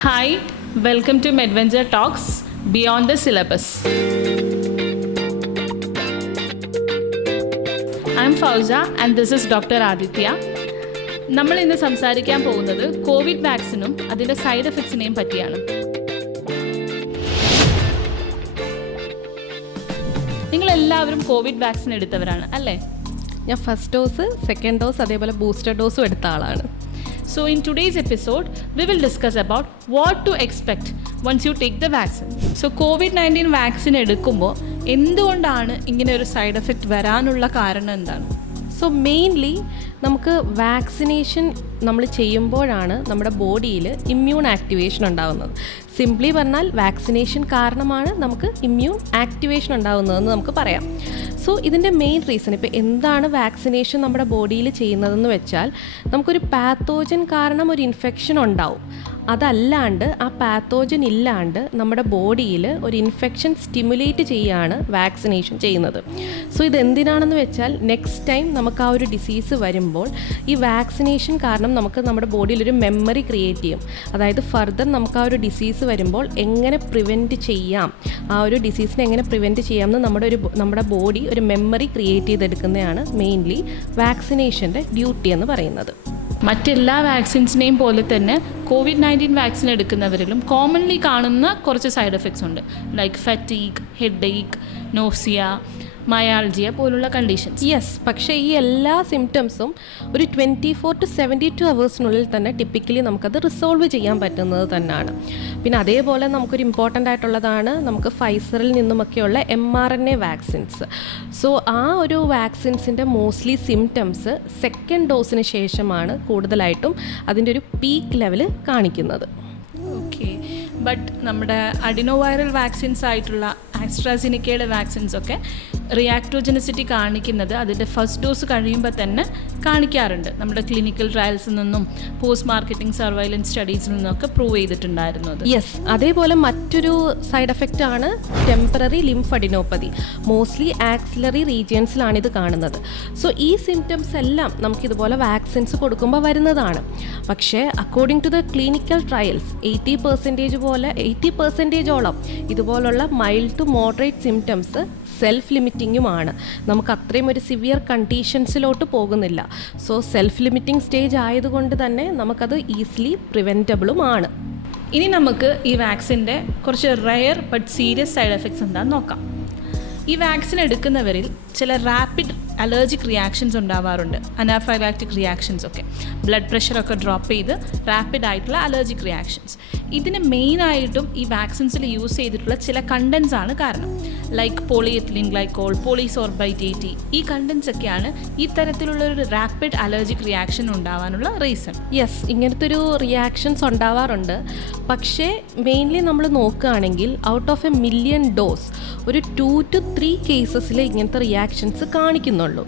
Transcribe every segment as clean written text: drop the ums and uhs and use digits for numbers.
Hi, welcome to Medventure Talks Beyond the Syllabus. I'm Fauza and this is Dr. Aditya. നമ്മൾ ഇന്ന് സംസാരിക്കാൻ പോകുന്നത് Covid വാക്സിനും അതിൻ്റെ സൈഡ് എഫക്ട്സിനെയും പറ്റിയാണ്. നിങ്ങളെല്ലാവരും കോവിഡ് വാക്സിൻ എടുത്തവരാണ് അല്ലേ? ഞാൻ ഫസ്റ്റ് ഡോസ്, സെക്കൻഡ് ഡോസ്, അതേപോലെ ബൂസ്റ്റർ ഡോസും എടുത്ത ആളാണ്. So in today's episode, we will discuss about what to expect once you take the vaccine. So COVID-19 vaccine എടുക്കുമ്പോൾ എന്തുകൊണ്ടാണ് ഇങ്ങനെ ഒരു സൈഡ് എഫക്റ്റ് വരാനുള്ള കാരണം എന്താണ്? സോ മെയിൻലി നമുക്ക് വാക്സിനേഷൻ നമ്മൾ ചെയ്യുമ്പോഴാണ് നമ്മുടെ ബോഡിയിൽ ഇമ്മ്യൂൺ ആക്ടിവേഷൻ ഉണ്ടാകുന്നത്. സിംപ്ലി പറഞ്ഞാൽ വാക്സിനേഷൻ കാരണമാണ് നമുക്ക് ഇമ്മ്യൂൺ ആക്ടിവേഷൻ ഉണ്ടാകുന്നതെന്ന് നമുക്ക് പറയാം. സോ ഇതിൻ്റെ മെയിൻ റീസൺ ഇപ്പോൾ എന്താണ് വാക്സിനേഷൻ നമ്മുടെ ബോഡിയിൽ ചെയ്യുന്നതെന്ന് വെച്ചാൽ നമുക്കൊരു പാത്തോജൻ കാരണം ഒരു ഇൻഫെക്ഷൻ ഉണ്ടാവും. അതല്ലാണ്ട് ആ പാത്തോജൻ ഇല്ലാണ്ട് നമ്മുടെ ബോഡിയിൽ ഒരു ഇൻഫെക്ഷൻ സ്റ്റിമുലേറ്റ് ചെയ്യുകയാണ് വാക്സിനേഷൻ ചെയ്യുന്നത്. സോ ഇതെന്തിനാണെന്ന് വെച്ചാൽ നെക്സ്റ്റ് ടൈം നമുക്ക് ആ ഒരു ഡിസീസ് വരുമ്പോൾ ഈ വാക്സിനേഷൻ കാരണം നമുക്ക് നമ്മുടെ ബോഡിയിലൊരു മെമ്മറി ക്രിയേറ്റ് ചെയ്യും. അതായത് ഫർദർ നമുക്ക് ആ ഒരു ഡിസീസ് വരുമ്പോൾ എങ്ങനെ പ്രിവെൻറ്റ് ചെയ്യാം, ആ ഒരു ഡിസീസിനെ എങ്ങനെ പ്രിവെൻറ്റ് ചെയ്യാമെന്ന് നമ്മുടെ ബോഡി ഒരു മെമ്മറി ക്രിയേറ്റ് ചെയ്തെടുക്കുന്നതാണ് മെയിൻലി വാക്സിനേഷൻ്റെ ഡ്യൂട്ടി എന്ന് പറയുന്നത്. മറ്റെല്ലാ വാക്സിൻസിനെയും പോലെ തന്നെ COVID-19 വാക്സിൻ എടുക്കുന്നവരിലും കോമൺലി കാണുന്ന കുറച്ച് സൈഡ് എഫക്ട്സ് ഉണ്ട്. ലൈക്ക് ഫറ്റീഗ്, ഹെഡ് ഏക്ക്, നോസിയ, മയാൾജിയ പോലുള്ള കണ്ടീഷൻസ്. യെസ്, പക്ഷേ ഈ എല്ലാ സിംറ്റംസും ഒരു 24 to 72 അവേഴ്സിനുള്ളിൽ തന്നെ ടിപ്പിക്കലി നമുക്കത് റിസോൾവ് ചെയ്യാൻ പറ്റുന്നത് തന്നെയാണ്. പിന്നെ അതേപോലെ നമുക്കൊരു ഇമ്പോർട്ടൻ്റ് ആയിട്ടുള്ളതാണ് നമുക്ക് ഫൈസറിൽ നിന്നുമൊക്കെയുള്ള mRNA വാക്സിൻസ്. സോ ആ ഒരു വാക്സിൻസിൻ്റെ മോസ്റ്റ്ലി സിംറ്റംസ് സെക്കൻഡ് ഡോസിന് ശേഷമാണ് കൂടുതലായിട്ടും അതിൻ്റെ ഒരു പീക്ക് ലെവൽ കാണിക്കുന്നത്. ഓക്കെ, ബട്ട് നമ്മുടെ അഡിനോ വൈറൽ വാക്സിൻസ് ആയിട്ടുള്ള ആസ്ട്രാസിനിക്കയുടെ വാക്സിൻസ് ഒക്കെ റിയാക്ടോജനിസിറ്റി കാണിക്കുന്നത് അതിൻ്റെ ഫസ്റ്റ് ഡോസ് കഴിയുമ്പോൾ തന്നെ കാണിക്കാറുണ്ട്. നമ്മുടെ ക്ലിനിക്കൽ ട്രയൽസിൽ നിന്നും പോസ്റ്റ് മാർക്കറ്റിംഗ് സർവൈലൻസ് സ്റ്റഡീസിൽ നിന്നൊക്കെ പ്രൂവ് ചെയ്തിട്ടുണ്ടായിരുന്നു അത്. യെസ്, അതേപോലെ മറ്റൊരു സൈഡ് എഫക്റ്റ് ആണ് ടെമ്പററി ലിംഫഡിനോപ്പതി. മോസ്റ്റ്ലി ആക്സിലറി റീജിയൻസിലാണ് ഇത് കാണുന്നത്. സോ ഈ സിംറ്റംസ് എല്ലാം നമുക്കിതുപോലെ വാക്സിൻസ് കൊടുക്കുമ്പോൾ വരുന്നതാണ്. പക്ഷേ according to the clinical trials 80%ഓളം ഇതുപോലുള്ള mild to moderate symptoms self ലിമിറ്റിങ്ങുമാണ്. നമുക്ക് അത്രയും ഒരു സിവിയർ കണ്ടീഷൻസിലോട്ട് പോകുന്നില്ല. സോ സെൽഫ് ലിമിറ്റിംഗ് സ്റ്റേജ് ആയതുകൊണ്ട് തന്നെ നമുക്കത് ഈസിലി പ്രിവെൻറ്റബിളുമാണ്. ഇനി നമുക്ക് ഈ വാക്സിൻ്റെ കുറച്ച് rare but serious side effects എന്താണെന്ന് നോക്കാം. ഈ വാക്സിൻ എടുക്കുന്നവരിൽ ചില റാപ്പിഡ് അലർജിക് റിയാക്ഷൻസ് ഉണ്ടാവാറുണ്ട്. അനാഫൈലാക്റ്റിക് റിയാക്ഷൻസ് ഒക്കെ, ബ്ലഡ് പ്രഷറൊക്കെ ഡ്രോപ്പ് ചെയ്ത് റാപ്പിഡ് ആയിട്ടുള്ള അലർജിക് റിയാക്ഷൻസ്. ഇതിന് മെയിനായിട്ടും ഈ വാക്സിൻസിൽ യൂസ് ചെയ്തിട്ടുള്ള ചില കണ്ടൻസ് ആണ് കാരണം. ലൈക്ക് പോളിയെത്തിലീൻ ഗ്ലൈക്കോൾ, പോളിസോർബൈറ്റേറ്റി, ഈ കണ്ടൻസ് ഒക്കെയാണ് ഈ തരത്തിലുള്ളൊരു റാപ്പിഡ് അലർജിക് റിയാക്ഷൻ ഉണ്ടാവാനുള്ള റീസൺ. യെസ്, ഇങ്ങനത്തെ ഒരു റിയാക്ഷൻസ് ഉണ്ടാവാറുണ്ട്. പക്ഷേ മെയിൻലി നമ്മൾ നോക്കുകയാണെങ്കിൽ ഔട്ട് ഓഫ് 1 million ഡോസ് ഒരു 2 to 3 കേസസിൽ ഇങ്ങനത്തെ റിയാക്ഷൻസ് കാണിക്കുന്നുള്ളൂ.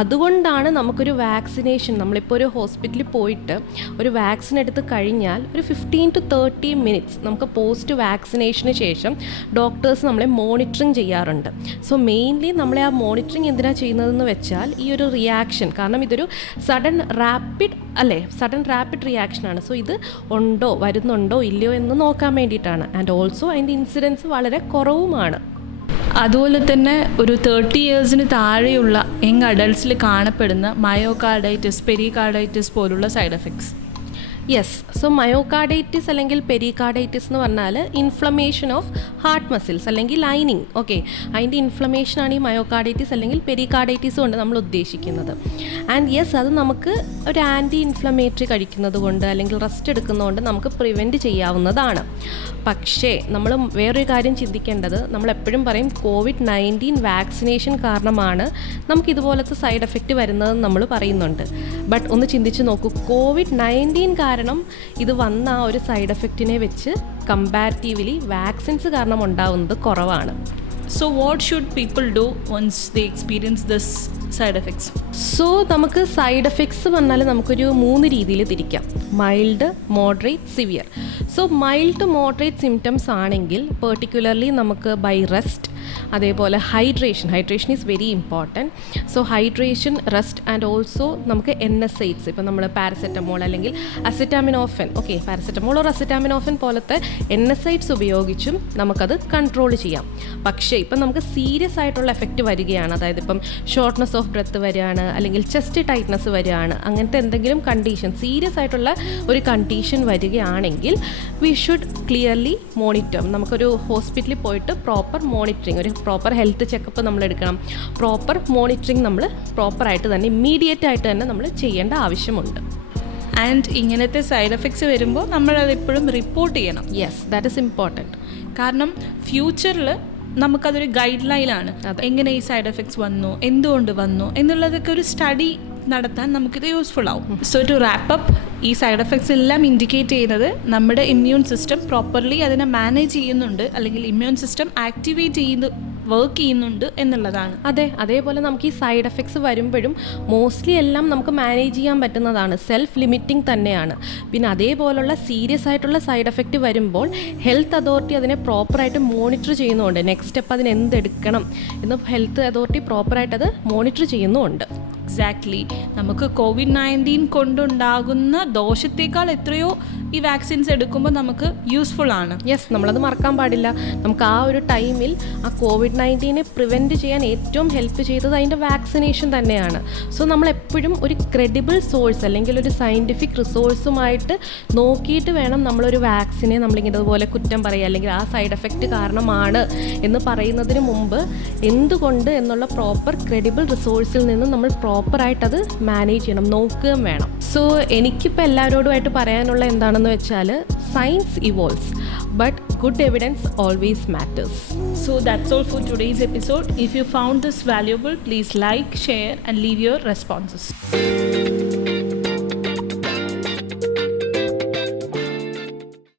അതുകൊണ്ടാണ് നമുക്കൊരു വാക്സിനേഷൻ, നമ്മളിപ്പോൾ ഒരു ഹോസ്പിറ്റലിൽ പോയിട്ട് ഒരു വാക്സിൻ എടുത്ത് കഴിഞ്ഞാൽ ഒരു 15 to 30 minutes നമുക്ക് പോസ്റ്റ് വാക്സിനേഷന് ശേഷം ഡോക്ടേഴ്സ് നമ്മളെ മോണിറ്ററിങ് ചെയ്യാറുണ്ട്. സോ മെയിൻലി നമ്മളെ ആ മോണിറ്ററിങ് എന്തിനാണ് ചെയ്യുന്നതെന്ന് വെച്ചാൽ ഈ ഒരു റിയാക്ഷൻ, കാരണം ഇതൊരു സഡൻ റാപ്പിഡ് റിയാക്ഷനാണ്. സോ ഇത് വരുന്നുണ്ടോ ഇല്ലയോ എന്ന് നോക്കാൻ വേണ്ടിയിട്ടാണ്. ആൻഡ് ഓൾസോ അതിൻ്റെ ഇൻസിഡൻസ് വളരെ കുറവുമാണ്. അതുപോലെ തന്നെ ഒരു 30 yearsന് താഴെയുള്ള യങ് അഡൾട്ട്സിൽ കാണപ്പെടുന്ന മയോകാർഡൈറ്റിസ്, പെരികാർഡൈറ്റിസ് പോലുള്ള side effects. Yes, so myocarditis അല്ലെങ്കിൽ പെരികാർഡൈറ്റിസ് എന്ന് പറഞ്ഞാൽ ഇൻഫ്ലമേഷൻ ഓഫ് ഹാർട്ട് മസിൽസ് അല്ലെങ്കിൽ ലൈനിങ്. ഓക്കെ, അതിൻ്റെ ഇൻഫ്ലമേഷനാണ് ഈ മയോകാർഡൈറ്റിസ് അല്ലെങ്കിൽ പെരികാർഡൈറ്റിസ് കൊണ്ട് നമ്മൾ ഉദ്ദേശിക്കുന്നത്. ആൻഡ് യെസ്, അത് നമുക്ക് ഒരു ആൻറ്റി ഇൻഫ്ലമേറ്ററി കഴിക്കുന്നത് കൊണ്ട് അല്ലെങ്കിൽ റെസ്റ്റ് എടുക്കുന്നതുകൊണ്ട് നമുക്ക് പ്രിവെൻറ്റ് ചെയ്യാവുന്നതാണ്. പക്ഷേ നമ്മൾ വേറൊരു കാര്യം ചിന്തിക്കേണ്ടത്, നമ്മളെപ്പോഴും പറയും COVID-19 വാക്സിനേഷൻ കാരണമാണ് നമുക്കിതുപോലത്തെ സൈഡ് എഫക്റ്റ് വരുന്നതെന്ന് നമ്മൾ പറയുന്നുണ്ട്. ബട്ട് ഒന്ന് ചിന്തിച്ച് നോക്കൂ, COVID-19 കാരണം ഇത് വന്ന ആ ഒരു സൈഡ് എഫക്റ്റിനെ വെച്ച് കമ്പാരിറ്റീവ്ലി വാക്സിൻസ് കാരണം ഉണ്ടാവുന്നത് കുറവാണ്. So what should people do once they experience this side effects? So നമുക്ക് സൈഡ് എഫക്ട്സ് പറഞ്ഞാൽ നമുക്കൊരു 3 രീതിയിൽ തിരിക്കാം: mild, moderate, severe. So mild to moderate symptoms ആണെങ്കിൽ പെർട്ടിക്കുലർലി നമുക്ക് ബൈ റെസ്റ്റ്, അതേപോലെ hydration is very important. So hydration, rest and also നമുക്ക് NSAIDs, ഇപ്പം നമ്മൾ പാരസെറ്റമോൾ അല്ലെങ്കിൽ acetaminophen, okay, paracetamol or acetaminophen പോലത്തെ NSAIDs ഉപയോഗിച്ചും നമുക്കത് കൺട്രോൾ ചെയ്യാം. പക്ഷേ ഇപ്പം നമുക്ക് സീരിയസ് ആയിട്ടുള്ള എഫക്റ്റ് വരികയാണ്, അതായത് ഇപ്പം ഷോർട്ട്നെസ് ഓഫ് ബ്രെത്ത് വരികയാണ്, അല്ലെങ്കിൽ ചെസ്റ്റ് ടൈറ്റ്നസ് വരികയാണ്, അങ്ങനത്തെ എന്തെങ്കിലും കണ്ടീഷൻ, സീരിയസ് ആയിട്ടുള്ള ഒരു കണ്ടീഷൻ വരികയാണെങ്കിൽ വി ഷുഡ് ക്ലിയർലി മോണിറ്റർ. നമുക്കൊരു ഹോസ്പിറ്റലിൽ പോയിട്ട് പ്രോപ്പർ മോണിറ്ററിങ്, ഒരു പ്രോപ്പർ ഹെൽത്ത് ചെക്കപ്പ് നമ്മൾ എടുക്കണം. പ്രോപ്പർ മോണിറ്ററിങ് നമ്മൾ പ്രോപ്പറായിട്ട് തന്നെ ഇമ്മീഡിയറ്റ് ആയിട്ട് തന്നെ നമ്മൾ ചെയ്യേണ്ട ആവശ്യമുണ്ട്. ആൻഡ് ഇങ്ങനത്തെ സൈഡ് എഫക്ട്സ് വരുമ്പോൾ നമ്മളത് എപ്പോഴും റിപ്പോർട്ട് ചെയ്യണം. Yes, that is important. കാരണം ഫ്യൂച്ചറിൽ നമുക്കതൊരു ഗൈഡ് ലൈനാണ്, എങ്ങനെ ഈ സൈഡ് എഫക്ട്സ് വന്നു, എന്തുകൊണ്ട് വന്നു എന്നുള്ളതൊക്കെ ഒരു സ്റ്റഡി നടത്താൻ നമുക്കിത് യൂസ്ഫുൾ ആവും. സോ ടു റാപ്പ് അപ്പ്, ഈ സൈഡ് എഫക്ട്സ് എല്ലാം ഇൻഡിക്കേറ്റ് ചെയ്യുന്നത് നമ്മുടെ ഇമ്മ്യൂൺ സിസ്റ്റം പ്രോപ്പർലി അതിനെ മാനേജ് ചെയ്യുന്നുണ്ട്, അല്ലെങ്കിൽ ഇമ്മ്യൂൺ സിസ്റ്റം ആക്ടിവേറ്റ് വർക്ക് ചെയ്യുന്നുണ്ട് എന്നുള്ളതാണ്. അതെ, അതേപോലെ നമുക്ക് ഈ സൈഡ് എഫക്ട്സ് വരുമ്പോഴും മോസ്റ്റ്ലി എല്ലാം നമുക്ക് മാനേജ് ചെയ്യാൻ പറ്റുന്നതാണ്, സെൽഫ് ലിമിറ്റിംഗ് തന്നെയാണ്. പിന്നെ അതേപോലുള്ള സീരിയസ് ആയിട്ടുള്ള സൈഡ് എഫക്റ്റ് വരുമ്പോൾ ഹെൽത്ത് അതോറിറ്റി അതിനെ പ്രോപ്പറായിട്ട് മോണിറ്റർ ചെയ്യുന്നുണ്ട്. നെക്സ്റ്റ് സ്റ്റെപ്പ് അതിന് എന്തെടുക്കണം എന്ന് ഹെൽത്ത് അതോറിറ്റി പ്രോപ്പറായിട്ട് അത് മോണിറ്റർ ചെയ്യുന്നുമുണ്ട്. എക്സാക്ട്ലി. നമുക്ക് COVID-19 കൊണ്ടുണ്ടാകുന്ന ദോഷത്തേക്കാൾ എത്രയോ ഈ വാക്സിൻസ് എടുക്കുമ്പോൾ നമുക്ക് യൂസ്ഫുൾ ആണ്. യെസ്, നമ്മളത് മറക്കാൻ പാടില്ല. നമുക്ക് ആ ഒരു ടൈമിൽ ആ COVID-19 പ്രിവെൻറ്റ് ചെയ്യാൻ ഏറ്റവും ഹെൽപ്പ് ചെയ്തത് അതിൻ്റെ വാക്സിനേഷൻ തന്നെയാണ്. സോ നമ്മളെപ്പോഴും ഒരു ക്രെഡിബിൾ സോഴ്സ് അല്ലെങ്കിൽ ഒരു സയൻറ്റിഫിക് റിസോഴ്സുമായിട്ട് നോക്കിയിട്ട് വേണം നമ്മളൊരു വാക്സിനെ നമ്മളിങ്ങനെ അതുപോലെ കുറ്റം പറയുക, അല്ലെങ്കിൽ ആ സൈഡ് എഫക്റ്റ് കാരണമാണ് എന്ന് പറയുന്നതിന് മുമ്പ് എന്തുകൊണ്ട് എന്നുള്ള പ്രോപ്പർ ക്രെഡിബിൾ റിസോഴ്സിൽ നിന്ന് നമ്മൾ പ്രോപ്പറായിട്ടത് മാനേജ് ചെയ്യണം, നോക്കുകയും വേണം. സോ എനിക്കിപ്പോൾ എല്ലാവരോടുമായിട്ട് പറയാനുള്ള എന്താണെന്ന് വെച്ചാൽ, science evolves but good evidence always matters. So that's all for today's episode. If you found this valuable, please like, share and leave your responses.